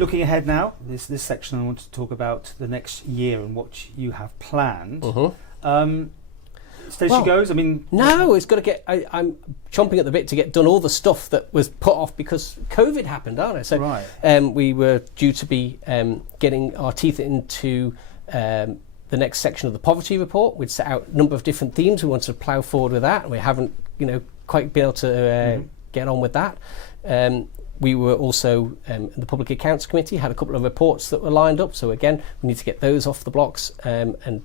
Looking ahead now, this section I want to talk about the next year and what you have planned. Stage she goes. I mean, no, it's got to get. I'm chomping at the bit to get done all the stuff that was put off because COVID happened, aren't I? So we were due to be getting our teeth into the next section of the poverty report. We'd set out a number of different themes. We wanted to plough forward with that, and we haven't, quite been able to get on with that. We were also, the Public Accounts Committee had a couple of reports that were lined up. So again, we need to get those off the blocks and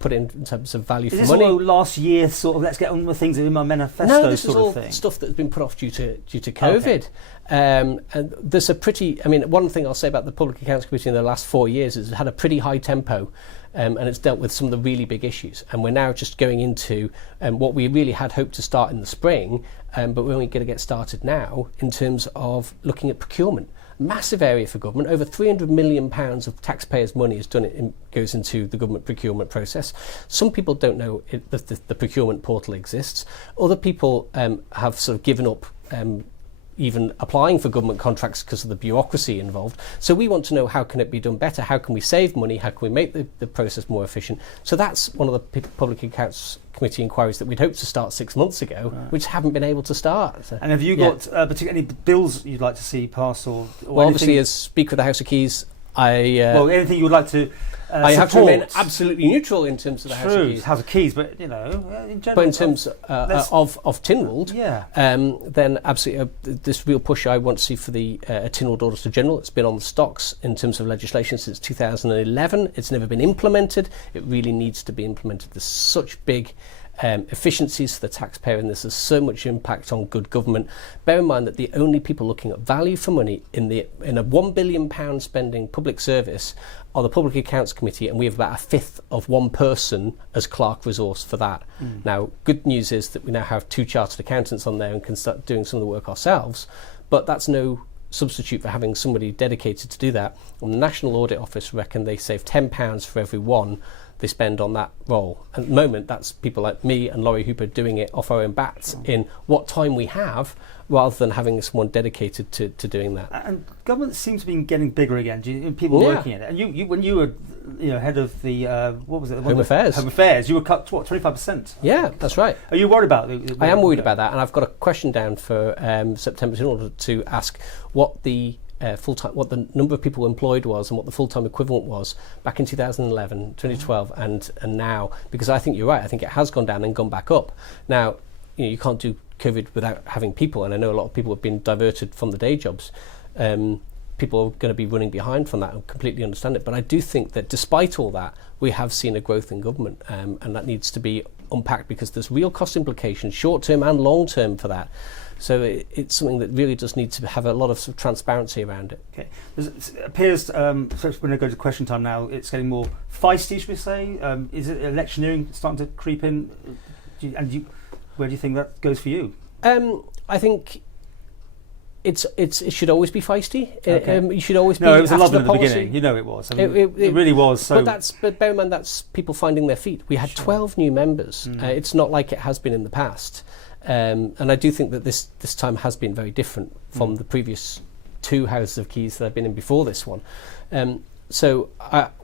put in terms of value for money. Is this all last year sort of let's get on with things in my manifesto sort of thing? No, this is all thing? Stuff that's been put off due to COVID. And there's a pretty, one thing I'll say about the Public Accounts Committee in the last 4 years is it's had a pretty high tempo and it's dealt with some of the really big issues. And we're now just going into what we really had hoped to start in the spring, but we're only going to get started now in terms of looking at procurement. Massive area for government. Over £300 million of taxpayers' money goes into the government procurement process. Some people don't know the procurement portal exists. Other people have sort of given up even applying for government contracts because of the bureaucracy involved. So we want to know how can it be done better, how can we save money, how can we make the process more efficient. So that's one of the Public Accounts Committee inquiries that we'd hoped to start 6 months ago, which haven't been able to start. So, and have you got particularly any bills you'd like to see passed or well, obviously as Speaker of the House of Keys, anything you would like to I have to remain absolutely neutral in terms of the House of Keys. House of Keys, but in general. But in terms of Tynwald, then absolutely this real push I want to see for the Tynwald Auditor General. It's been on the stocks in terms of legislation since 2011. It's never been implemented. It really needs to be implemented. There's such big efficiencies for the taxpayer, and this has so much impact on good government. Bear in mind that the only people looking at value for money in a £1 billion spending public service are the Public Accounts Committee, and we have about a fifth of one person as clerk resource for that. Now, good news is that we now have 2 chartered accountants on there and can start doing some of the work ourselves, but that's no substitute for having somebody dedicated to do that. And the National Audit Office reckon they save £10 for every one they spend on that role. At the moment, that's people like me and Laurie Hooper doing it off our own bats in what time we have, rather than having someone dedicated to doing that. And government seems to be getting bigger again. People working in it. And you when you were head of the what was it? Home Affairs. Home Affairs. You were cut to what, 25%? Yeah, that's right. Are you worried about I am worried about that, and I've got a question down for September in order to ask what the what the number of people employed was and what the full-time equivalent was back in 2011, 2012 and now, because I think you're right. I think it has gone down and gone back up. Now, you can't do COVID without having people, and I know a lot of people have been diverted from the day jobs. People are going to be running behind from that and completely understand it. But I do think that despite all that, we have seen a growth in government, and that needs to be unpacked because there's real cost implications, short-term and long-term for that. So it's something that really does need to have a lot of transparency around it. Okay, it appears, so when I go to question time now, it's getting more feisty, should we say? Is it electioneering starting to creep in? Where do you think that goes for you? I think it should always be feisty. Okay. You should always be. No, it was a lot at the policy. beginning. You know it was. I mean, it really was. So. But bear in mind that's people finding their feet. We had 12 new members. It's not like it has been in the past. And I do think that this time has been very different from the previous 2 Houses of Keys that I've been in before this one. So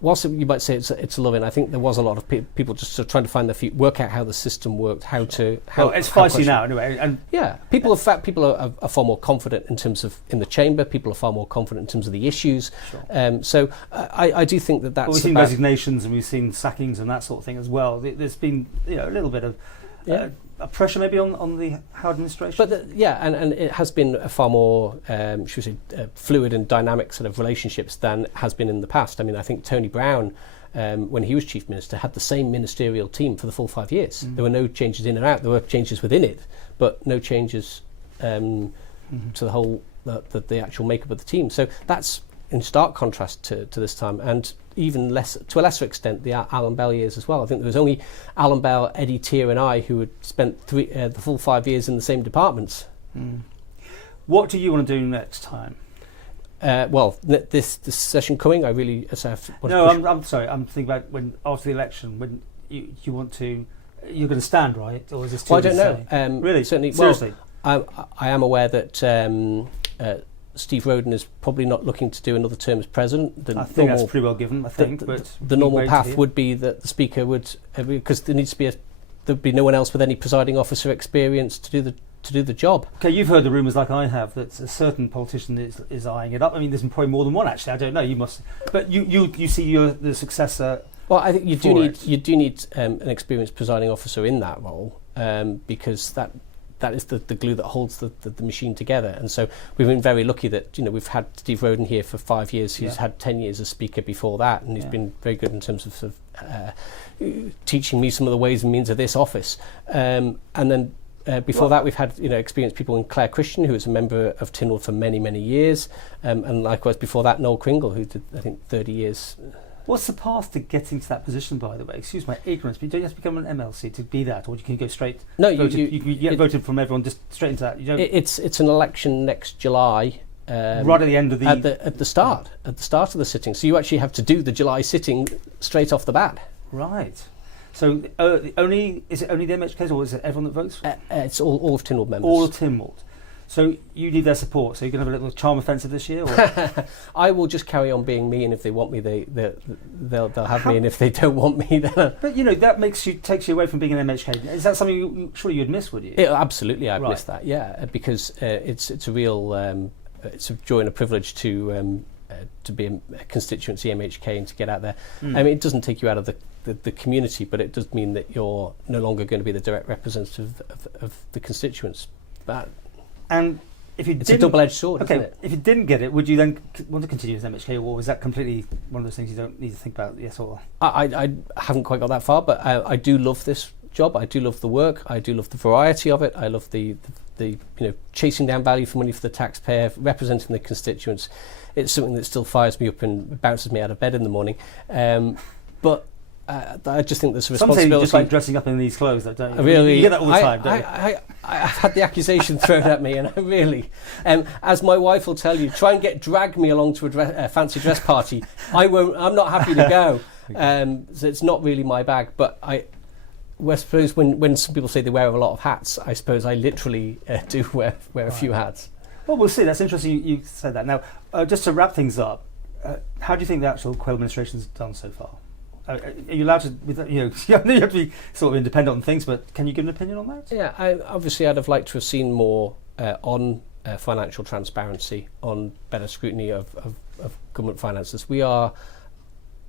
whilst you might say it's a loving, I think there was a lot of people just sort of trying to find their feet, work out how the system worked, how it's feisty now anyway. And people are far more confident in terms of in the chamber. People are far more confident in terms of the issues. Sure. So I do think that's. But we've seen resignations and we've seen sackings and that sort of thing as well. There's been a little bit of. A pressure maybe on the Howard administration? But and it has been a far more, should we say, fluid and dynamic sort of relationships than has been in the past. I mean, I think Tony Brown, when he was Chief Minister, had the same ministerial team for the full 5 years. There were no changes in and out. There were changes within it, but no changes to the whole, the actual makeup of the team. So that's in stark contrast to this time, and even less, to a lesser extent, the Alan Bell years as well. I think there was only Alan Bell, Eddie Tier and I who had spent the full 5 years in the same departments. What do you want to do next time? This session coming, I really... I'm sorry, I'm thinking about when after the election, when you want to... You're going to stand, right? Or is this too I don't know. really? Certainly. Seriously? Well, I am aware that Steve Roden is probably not looking to do another term as president. I think that's pretty well given, I think. The normal path would be that the Speaker would, because there'd be no one else with any presiding officer experience to do the job. Okay, you've heard the rumours like I have that a certain politician is eyeing it up. I mean, there's probably more than one actually. I don't know. You must, but you see the successor. Well, I think you do need an experienced presiding officer in that role, because that is the glue that holds the machine together. And so we've been very lucky that we've had Steve Roden here for 5 years. He's had 10 years as Speaker before that, and he's been very good in terms of teaching me some of the ways and means of this office. And then before that, we've had experienced people in Claire Christian, who was a member of Tynwald for many, many years, and likewise before that, Noel Kringle, who did, I think, 30 years. What's the path to getting to that position, by the way? Excuse my ignorance, but don't you have to become an MLC to be that, or you can go straight? No, you get voted from everyone just straight into that. You don't. It's an election next July. Right at the end of at the start of the sitting. So you actually have to do the July sitting straight off the bat. Right. So is it only the MHKs, or is it everyone that votes? It's all of Tynwald members. All of Tynwald. So you need their support. So you're going to have a little charm offensive this year? Or? I will just carry on being me, and if they want me, they'll have me, and if they don't want me, then. But that takes you away from being an MHK. Is that something surely you'd miss? Would you? Absolutely, I'd miss that. Yeah, because it's a real it's a joy and a privilege to be a constituency MHK and to get out there. I mean, it doesn't take you out of the community, but it does mean that you're no longer going to be the direct representative of the constituents. And if you it's a double-edged sword, okay, isn't it? If you didn't get it, would you then want to continue as MHK, or is that completely one of those things you don't need to think about? Yes or? I haven't quite got that far, but I do love this job. I do love the work. I do love the variety of it. I love the chasing down value for money for the taxpayer, representing the constituents. It's something that still fires me up and bounces me out of bed in the morning. But I just think there's a responsibility. Some say you just like dressing up in these clothes, don't you? Really, you get that all the time, don't you? I've had the accusation thrown at me, and I really, as my wife will tell you, drag me along to a fancy dress party. I won't. I'm not happy to go. So it's not really my bag. But I suppose when some people say they wear a lot of hats, I suppose I literally do wear a few hats. Well, we'll see. That's interesting you said that. Now, just to wrap things up, how do you think the actual Quayle administration's done so far? Are you allowed to, you have to be sort of independent on things, but can you give an opinion on that? Yeah, obviously I'd have liked to have seen more on financial transparency, on better scrutiny of government finances. We are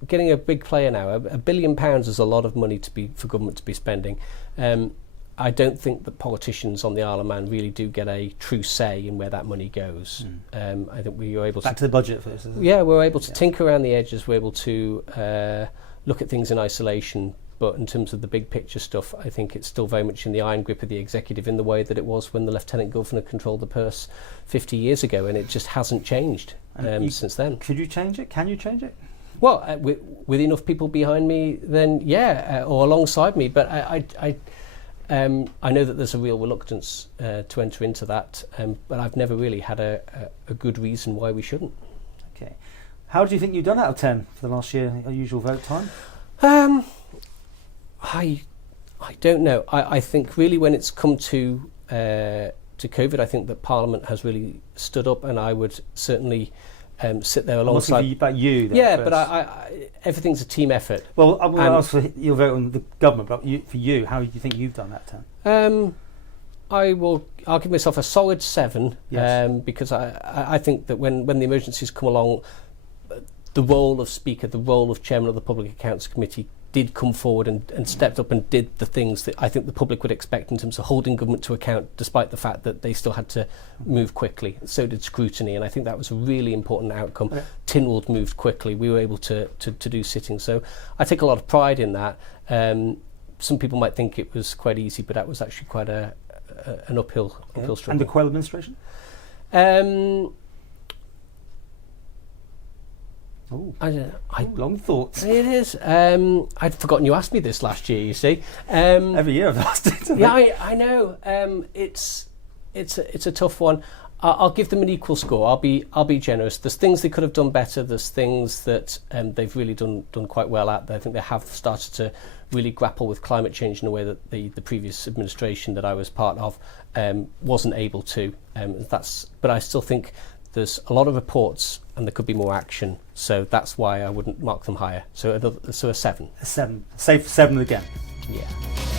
getting a big player now. £1 billion is a lot of money for government to be spending. I don't think that politicians on the Isle of Man really do get a true say in where that money goes. I think we were able back to the budget for this, isn't it? Yeah, we're able to tinker around the edges. We're able to look at things in isolation, but in terms of the big picture stuff, I think it's still very much in the iron grip of the executive in the way that it was when the Lieutenant Governor controlled the purse 50 years ago, and it just hasn't changed since then. Could you change it? Can you change it? Well, with enough people behind me, then yeah, or alongside me. But I know that there's a real reluctance to enter into that, but I've never really had a good reason why we shouldn't. Okay. How do you think you've done out of 10 for the last year, your usual vote time? I don't know. I think really when it's come to COVID, I think that Parliament has really stood up, and I would certainly sit there alongside. About you then, yeah, first. But everything's a team effort. Well, I'm going to ask for your vote on the government, but for you, how do you think you've done that 10? I'll give myself a solid 7, yes. Because I think that when the emergencies come along, the role of Speaker, the role of Chairman of the Public Accounts Committee did come forward and stepped up and did the things that I think the public would expect in terms of holding government to account, despite the fact that they still had to move quickly. So did scrutiny, and I think that was a really important outcome. Okay. Tynwald moved quickly. We were able to do sittings. So I take a lot of pride in that. Some people might think it was quite easy, but that was actually quite an uphill struggle. And the Quayle administration? Long thoughts. It is. I'd forgotten you asked me this last year, you see. Every year I've asked it. Yeah, I know. It's a tough one. I'll give them an equal score. I'll be generous. There's things they could have done better. There's things that they've really done quite well at. I think they have started to really grapple with climate change in a way that the previous administration that I was part of wasn't able to. But I still think there's a lot of reports and there could be more action. So that's why I wouldn't mark them higher. So a 7. A 7. Safe 7 again. Yeah.